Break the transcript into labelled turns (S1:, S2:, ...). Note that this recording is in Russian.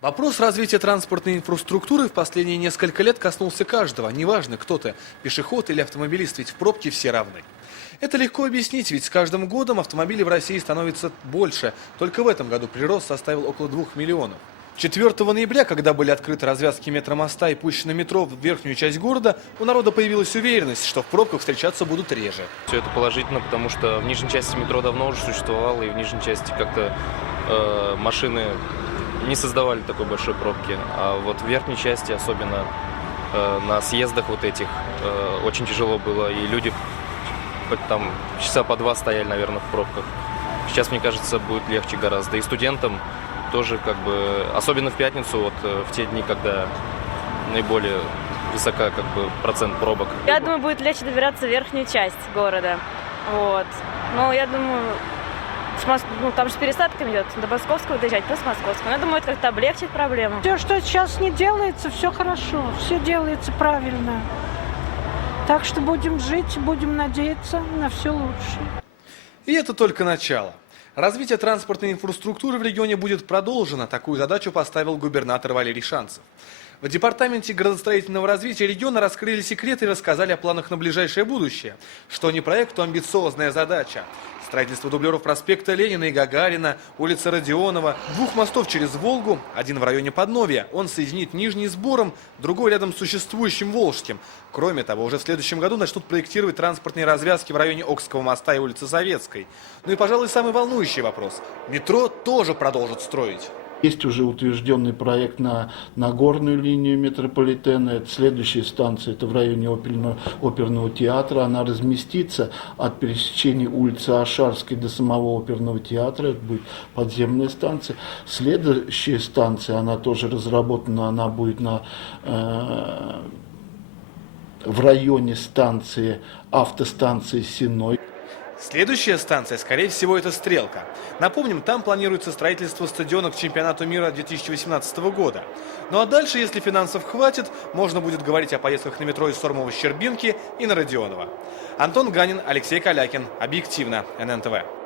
S1: Вопрос развития транспортной инфраструктуры в последние несколько лет коснулся каждого, неважно кто ты, пешеход или автомобилист, ведь в пробке все равны. Это легко объяснить, ведь с каждым годом автомобилей в России становится больше. Только в этом году прирост составил около 2 миллионов. 4 ноября, когда были открыты развязки метромоста и пущено метро в верхнюю часть города, у народа появилась уверенность, что в пробках встречаться будут реже.
S2: Все это положительно, потому что в нижней части метро давно уже существовало, и в нижней части как-то э, машины не создавали такой большой пробки. А вот в верхней части, особенно э, на съездах вот этих, э, очень тяжело было, и люди там часа по два стояли, наверное, в пробках. Сейчас, мне кажется, будет легче гораздо. И студентам тоже как бы, особенно в пятницу, вот э, в те дни, когда наиболее высока как бы процент пробок.
S3: Я думаю, будет легче добираться в верхнюю часть города. Вот. Но я думаю, с Мос- ну, там же с пересадками идет, до Московского доезжать, плюс Московского. Я думаю, это как-то облегчит проблему.
S4: Все, что сейчас не делается, все хорошо, все делается правильно. Так что будем жить, будем надеяться на все лучшее.
S1: И это только начало. Развитие транспортной инфраструктуры в регионе будет продолжено. Такую задачу поставил губернатор Валерий Шанцев. В Департаменте градостроительного развития региона раскрыли секреты и рассказали о планах на ближайшее будущее. Что не проект, то амбициозная задача. Строительство дублеров проспекта Ленина и Гагарина, улицы Родионова, двух мостов через Волгу, один в районе Подновья. Он соединит Нижний с Бором, другой рядом с существующим Волжским. Кроме того, уже в следующем году начнут проектировать транспортные развязки в районе Окского моста и улицы Советской. Ну и, пожалуй, самый волнующий вопрос. Метро тоже продолжат строить.
S5: Есть уже утвержденный проект на Нагорную линию метрополитена. Это следующая станция, это в районе оперного, оперного театра. Она разместится от пересечения улицы Ашарской до самого оперного театра. Это будет подземная станция. Следующая станция, она тоже разработана, она будет на, э, в районе станции, автостанции Синой.
S1: Следующая станция, скорее всего, это «Стрелка». Напомним, там планируется строительство стадиона к чемпионату мира 2018 года. Ну а дальше, если финансов хватит, можно будет говорить о поездках на метро из Сормова-Щербинки и на Родионова. Антон Ганин, Алексей Калякин. Объективно. ННТВ.